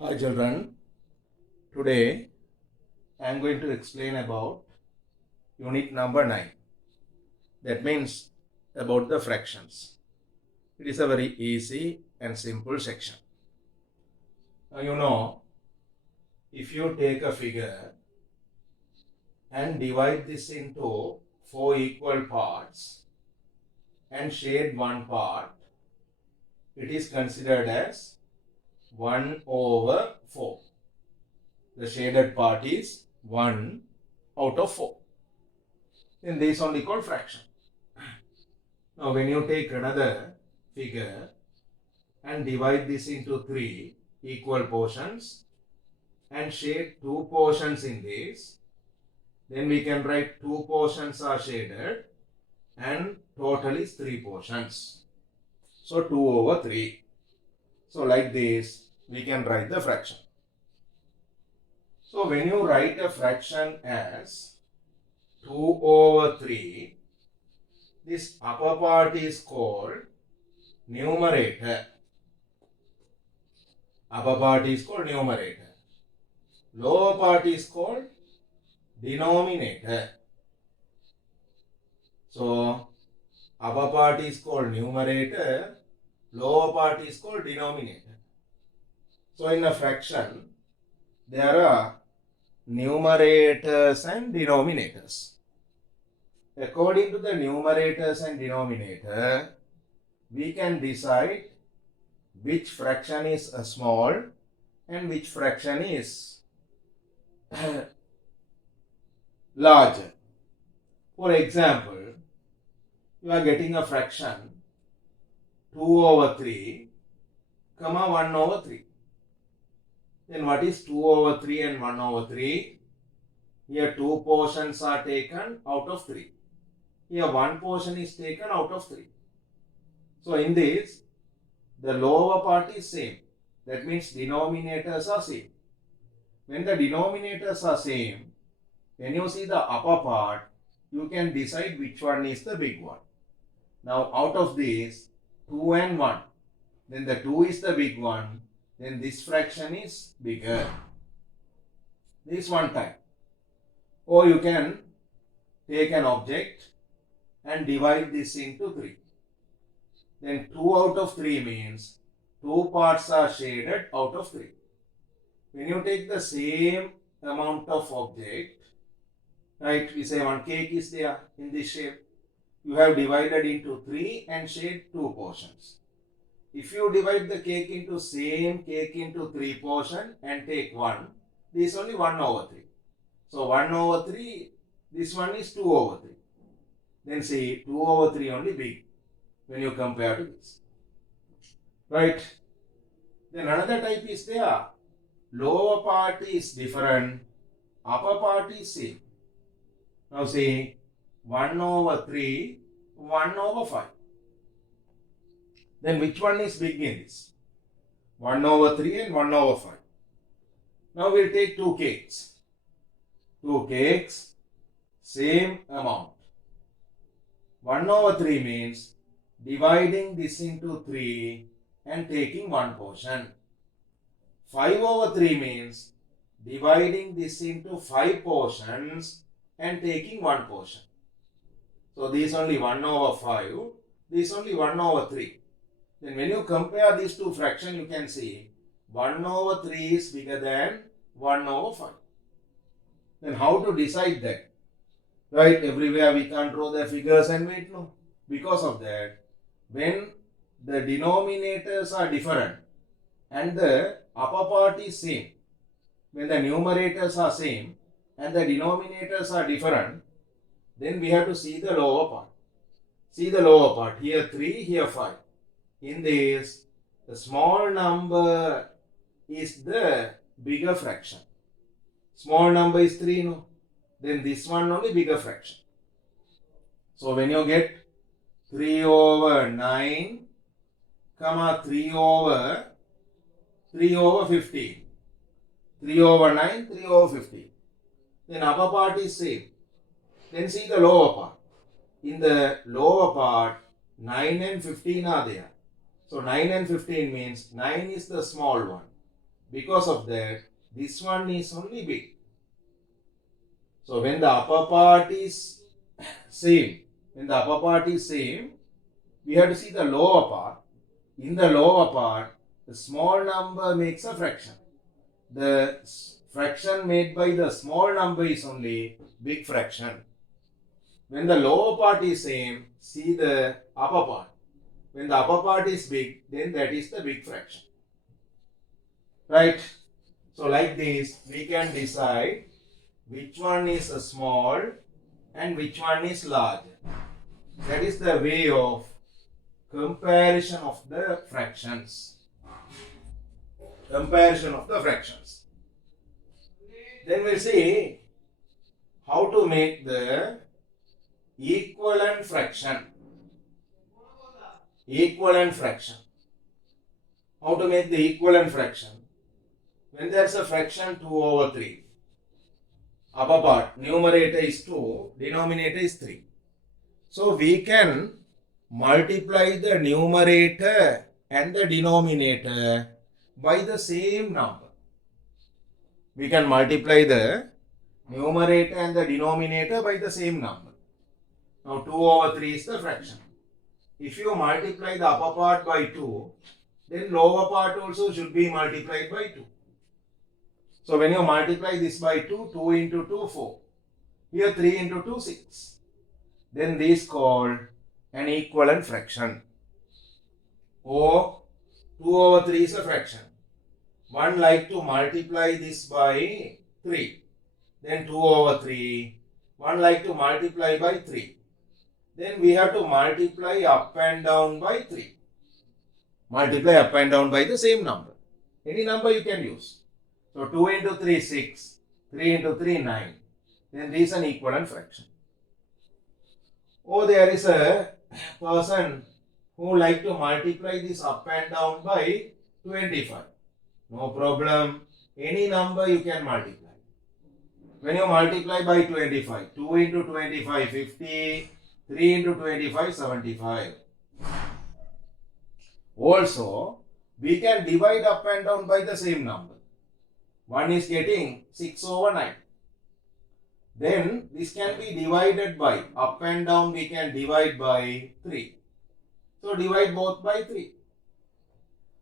Hi children, today I am going to explain about unit number 9. That means about the fractions. It is a very easy and simple section. Now if you take a figure and divide this into 4 equal parts and shade one part, it is considered as 1 over 4. The shaded part is 1 out of 4. Then this only called fraction. Now when you take another figure and divide this into 3 equal portions and shade 2 portions in this, then we can write 2 portions are shaded and total is 3 portions. So 2 over 3. So like this we can write the fraction. So when you write a fraction as 2 over 3, this upper part is called numerator. Upper part is called numerator. Lower part is called denominator. So, upper part is called numerator, lower part is called denominator. So, in a fraction, there are numerators and denominators. According to the numerators and denominator, we can decide which fraction is small and which fraction is larger. For example, you are getting a fraction 2 over 3, 1 over 3. Then what is 2 over 3 and 1 over 3? Here 2 portions are taken out of 3. Here 1 portion is taken out of 3. So in this, the lower part is same. That means denominators are same. When the denominators are same, when you see the upper part, you can decide which one is the big one. Now out of these, 2 and 1, then the 2 is the big one, then this fraction is bigger. This one type. Or you can take an object and divide this into 3. Then 2 out of 3 means 2 parts are shaded out of 3. When you take the same amount of object, right, we say one cake is there in this shape. You have divided into 3 and shade 2 portions. If you divide the cake into same cake into 3 portion and take 1, this is only 1 over 3. So 1 over 3, this one is 2 over 3. Then see 2 over 3 only big when you compare to this. Right? Then another type is there. Lower part is different, upper part is same. Now see 1 over 3, 1 over 5. Then which one is big in this? 1 over 3 and 1 over 5. Now we'll take 2 cakes. 2 cakes, same amount. 1 over 3 means dividing this into 3 and taking 1 portion. 5 over 3 means dividing this into 5 portions and taking 1 portion. So this only 1 over 5, this only 1 over 3. Then when you compare these two fractions, you can see 1 over 3 is bigger than 1 over 5. Then how to decide that? Right, everywhere we can't draw the figures and wait, no. Because of that, when the denominators are different and the upper part is same, when the numerators are same and the denominators are different, then we have to see the lower part. See the lower part. Here 3, here 5. In this, the small number is the bigger fraction. Small number is 3, no? Then this one only bigger fraction. So when you get 3 over 9, 3 over 15. 3 over 9, 3 over 15. Then upper part is same. Then see the lower part. In the lower part, 9 and 15 are there. So 9 and 15 means 9 is the small one. Because of that, this one is only big. So when the upper part is same, we have to see the lower part. In the lower part, the small number makes a fraction. The fraction made by the small number is only big fraction. When the lower part is same, see the upper part. When the upper part is big, then that is the big fraction. Right? So like this, we can decide which one is small and which one is large. That is the way of comparison of the fractions. Then we'll see how to make the equivalent fraction. How to make the equivalent fraction? When there's a fraction 2 over 3, upper part, numerator is 2, denominator is 3. So we can multiply the numerator and the denominator by the same number. We can multiply the numerator and the denominator by the same number. Now 2 over 3 is the fraction. If you multiply the upper part by 2, then lower part also should be multiplied by 2. So when you multiply this by 2, 2 into 2, 4. Here 3 into 2, 6. Then this is called an equivalent fraction. Or 2 over 3 is a fraction. One like to multiply this by 3. Then 2 over 3. One like to multiply by 3. Then we have to multiply up and down by 3. Multiply up and down by the same number. Any number you can use. So 2 into 3, 6. 3 into 3, 9. Then this is an equivalent fraction. Or there is a person who like to multiply this up and down by 25. No problem. Any number you can multiply. When you multiply by 25, 2 into 25, 50. 3 into 25, 75. Also, we can divide up and down by the same number. One is getting 6 over 9. Then this can be divided by, up and down we can divide by 3. So divide both by 3.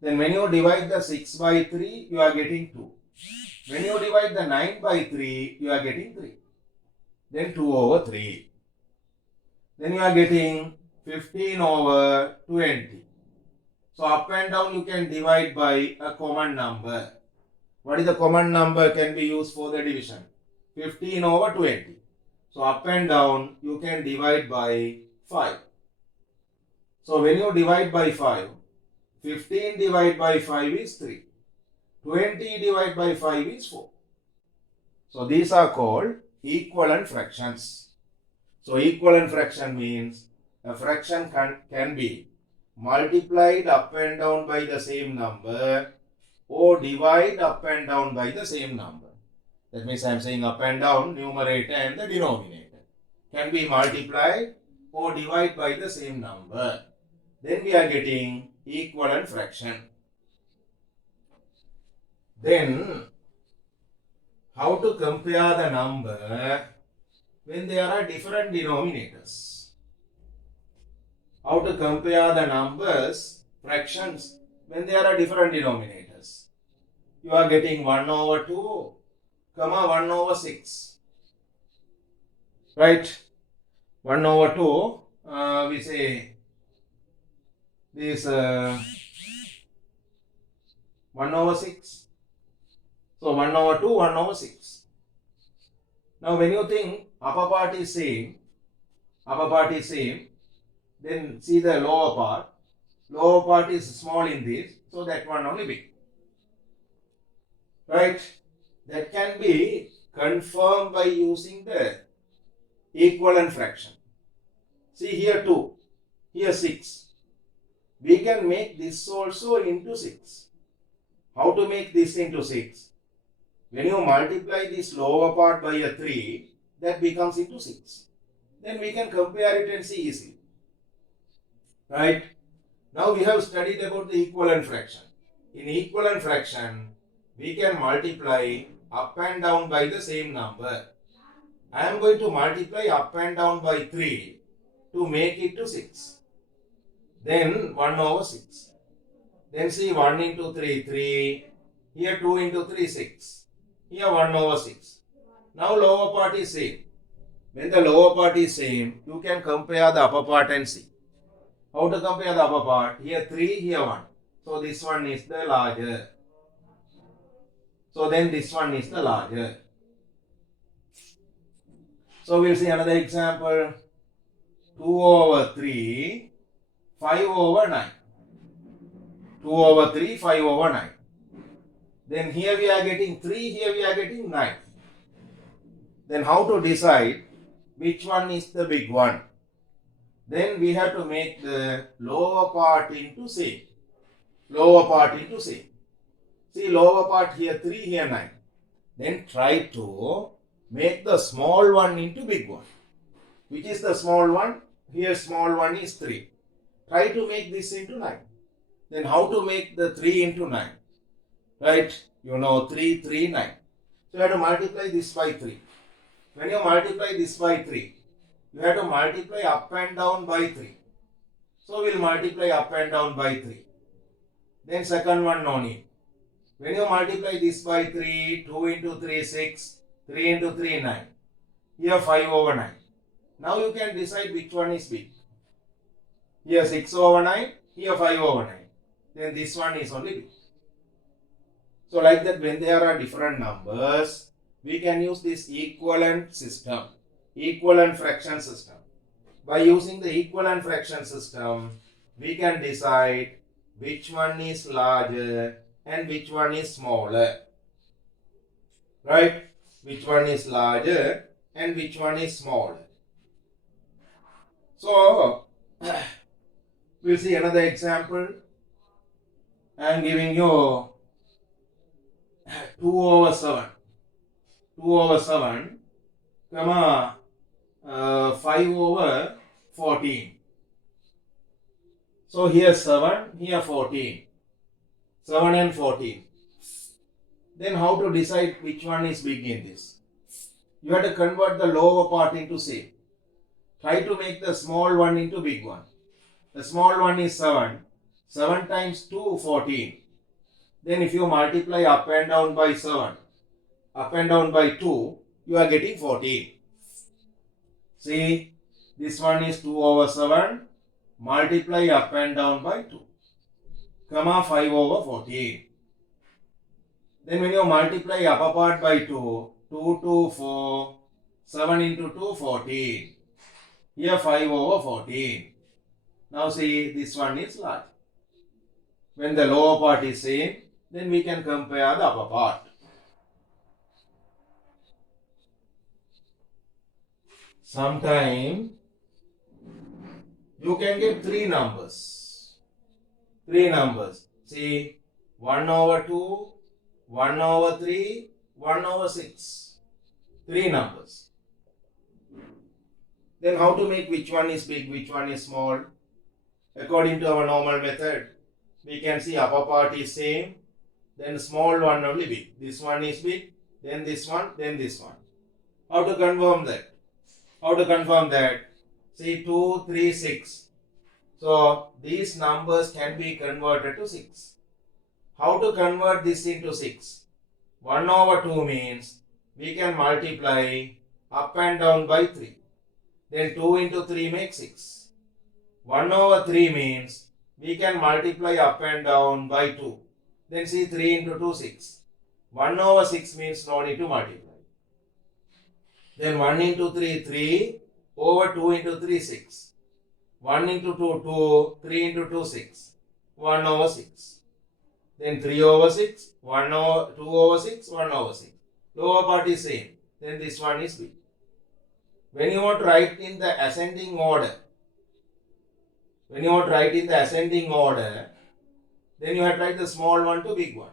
Then when you divide the 6 by 3, you are getting 2. When you divide the 9 by 3, you are getting 3. Then 2 over 3. Then you are getting 15 over 20. So up and down you can divide by a common number. What is the common number can be used for the division? 15 over 20. So up and down you can divide by 5. So when you divide by 5, 15 divided by 5 is 3. 20 divided by 5 is 4. So these are called equivalent fractions. So equivalent fraction means a fraction can be multiplied up and down by the same number or divide up and down by the same number. That means I am saying up and down, numerator and the denominator can be multiplied or divide by the same number. Then we are getting equivalent fraction. Then how to compare the number when there are different denominators? How to compare the numbers, fractions, when there are different denominators? You are getting 1 over 2, 1 over 6. Right? 1 over 2, we say this 1 over 6. So 1 over 2, 1 over 6. Now when you think upper part is same, then see the lower part. Lower part is small in this, so that one only big. Right? That can be confirmed by using the equivalent fraction. See here 2, here 6. We can make this also into 6. How to make this into 6? When you multiply this lower part by a 3, that becomes into 6. Then we can compare it and see easily. Right? Now we have studied about the equivalent fraction. In equivalent fraction, we can multiply up and down by the same number. I am going to multiply up and down by 3 to make it to 6. Then 1 over 6. Then see 1 into 3, 3. Here 2 into 3, 6. Here 1 over 6. Now lower part is same. When the lower part is same, you can compare the upper part and see. How to compare the upper part? Here 3, here 1. So this one is the larger. So then this one is the larger. So we'll see another example. 2 over 3, 5 over 9. 2 over 3, 5 over 9. Then here we are getting 3, here we are getting 9. Then how to decide which one is the big one? Then we have to make the lower part into same. Lower part into same. See lower part here 3, here 9. Then try to make the small one into big one. Which is the small one? Here small one is 3. Try to make this into 9. Then how to make the 3 into 9? Right? You know 3, 3, 9. So you have to multiply this by 3. When you multiply this by 3, you have to multiply up and down by 3. So we'll multiply up and down by 3. Then second one no need. When you multiply this by 3, 2 into 3, 6, 3 into 3, 9. Here 5 over 9. Now you can decide which one is big. Here 6 over 9, here 5 over 9. Then this one is only big. So like that, when there are different numbers, we can use this equivalent system, equivalent fraction system. By using the equivalent fraction system, we can decide which one is larger and which one is smaller. Right? Which one is larger and which one is smaller. So, we'll see another example. I am giving you 2 over 7. 2 over 7, comma 5 over 14. So here 7, here 14. 7 and 14. Then how to decide which one is big in this? You have to convert the lower part into same. Try to make the small one into big one. The small one is 7. 7 times 2, 14. Then if you multiply up and down by 7, up and down by 2, you are getting 14. See, this one is 2 over 7, multiply up and down by 2, comma 5 over 14. Then when you multiply upper part by 2, 2, 2, 4, 7 into 2, 14. Here 5 over 14. Now see, this one is large. When the lower part is same, then we can compare the upper part. Sometime you can get 3 numbers. 3 numbers. See, 1 over 2, 1 over 3, 1 over 6. 3 numbers. Then how to make which one is big, which one is small? According to our normal method, we can see upper part is same, then small one only big. This one is big, then this one, then this one. How to confirm that? How to confirm that? See 2, 3, 6. So these numbers can be converted to 6. How to convert this into 6? 1 over 2 means we can multiply up and down by 3. Then 2 into 3 makes 6. 1 over 3 means we can multiply up and down by 2. Then see 3 into 2, 6. 1 over 6 means no need to multiply. Then 1 into 3, 3. Over 2 into 3, 6. 1 into 2, 2. 3 into 2, 6. 1 over 6. Then 3 over 6. 1 over 2 over 6. 1 over 6. Lower part is same. Then this one is big. When you want to write in the ascending order, then you have to write the small one to big one.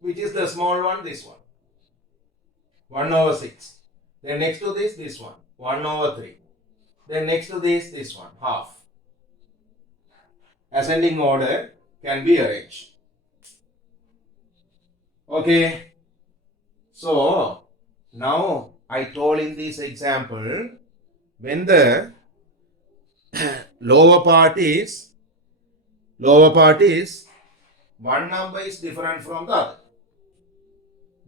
Which is the small one? This one. 1 over 6. Then next to this one. 1 over 3. Then next to this one. Half. Ascending order can be arranged. Okay. So now I told in this example, when the lower part is one number is different from the other,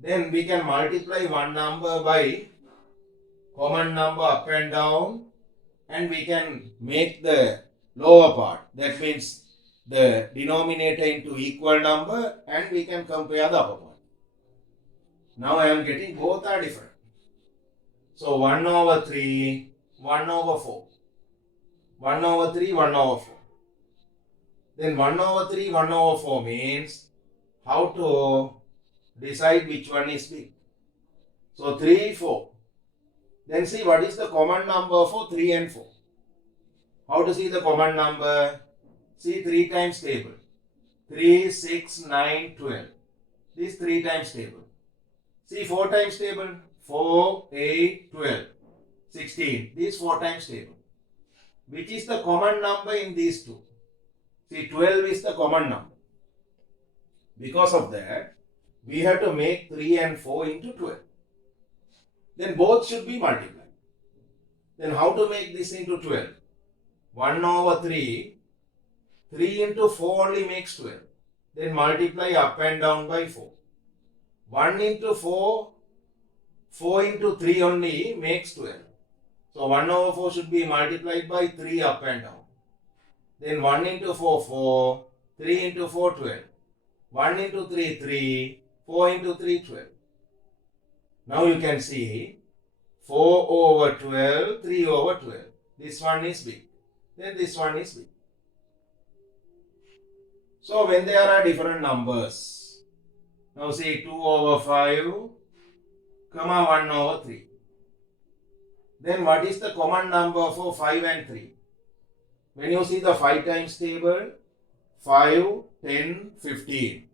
then we can multiply one number by common number up and down, and we can make the lower part, that means the denominator, into equal number, and we can compare the upper part. Now I am getting both are different. So 1 over 3, 1 over 4. 1 over 3, 1 over 4. Then 1 over 3, 1 over 4 means how to decide which one is big. So 3, 4. Then see what is the common number for 3 and 4. How to see the common number? See 3 times table. 3, 6, 9, 12. This 3 times table. See 4 times table. 4, 8, 12, 16. This 4 times table. Which is the common number in these two? See, 12 is the common number. Because of that, we have to make 3 and 4 into 12. Then both should be multiplied. Then how to make this into 12? 1 over 3, 3 into 4 only makes 12. Then multiply up and down by 4. 1 into 4, 4 into 3 only makes 12. So 1 over 4 should be multiplied by 3 up and down. Then 1 into 4, 4, 3 into 4, 12. 1 into 3, 3, 4 into 3, 12. Now you can see 4 over 12, 3 over 12. This one is big. Then this one is big. So when there are different numbers, now see 2 over 5, 1 over 3. Then what is the common number for 5 and 3? When you see the 5 times table, 5, 10, 15.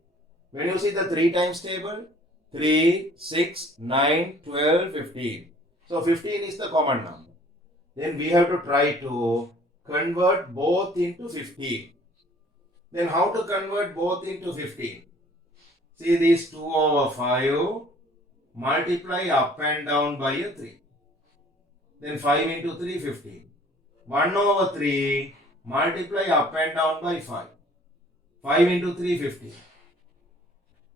When you see the 3 times table, 3, 6, 9, 12, 15. So 15 is the common number. Then we have to try to convert both into 15. Then how to convert both into 15? See this 2 over 5, multiply up and down by a 3. Then 5 into 3, 15. 1 over 3, multiply up and down by 5. 5 into 3, 15.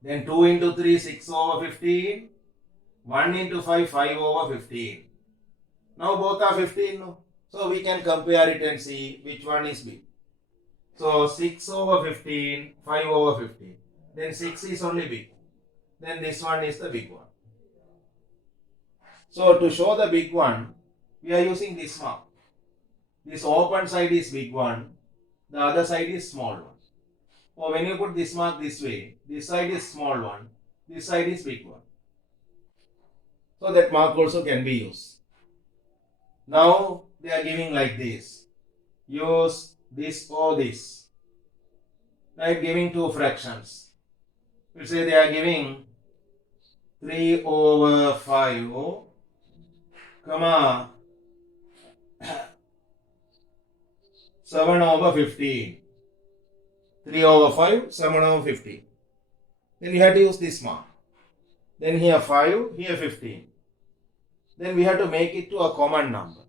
Then 2 into 3, 6 over 15. 1 into 5, 5 over 15. Now both are 15. No? So we can compare it and see which one is big. So 6 over 15, 5 over 15. Then 6 is only big. Then this one is the big one. So to show the big one, we are using this mark. This open side is big one. The other side is small one. So when you put this mark this way, this side is small one. This side is big one. So that mark also can be used. Now they are giving like this. Use this or this. Like giving two fractions. Let's say they are giving 3 over 5, comma 7 over 15. 3 over 5, 7 over 15. Then you have to use this mark. Then here 5, here 15. Then we have to make it to a common number.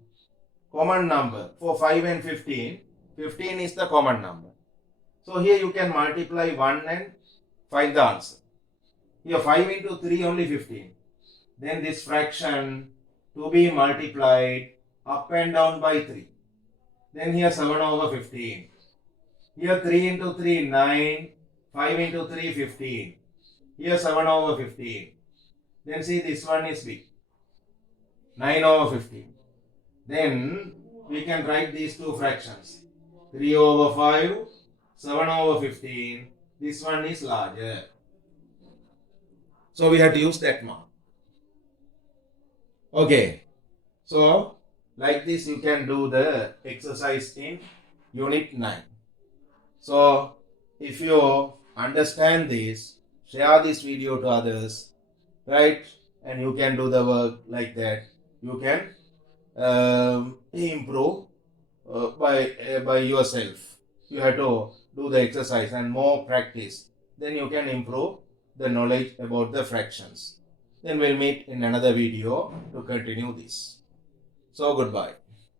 Common number for 5 and 15. 15 is the common number. So here you can multiply 1 and find the answer. Here 5 into 3 only 15. Then this fraction to be multiplied up and down by 3. Then here 7 over 15. Here 3 into 3, 9. 5 into 3, 15. Here 7 over 15. Then see this one is big. 9 over 15. Then we can write these two fractions. 3 over 5, 7 over 15. This one is larger. So we have to use that mark. Okay. So like this you can do the exercise in unit 9. So if you understand this, share this video to others, right? And you can do the work like that. You can improve by yourself. You have to do the exercise and more practice. Then you can improve the knowledge about the fractions. Then we'll meet in another video to continue this. So goodbye.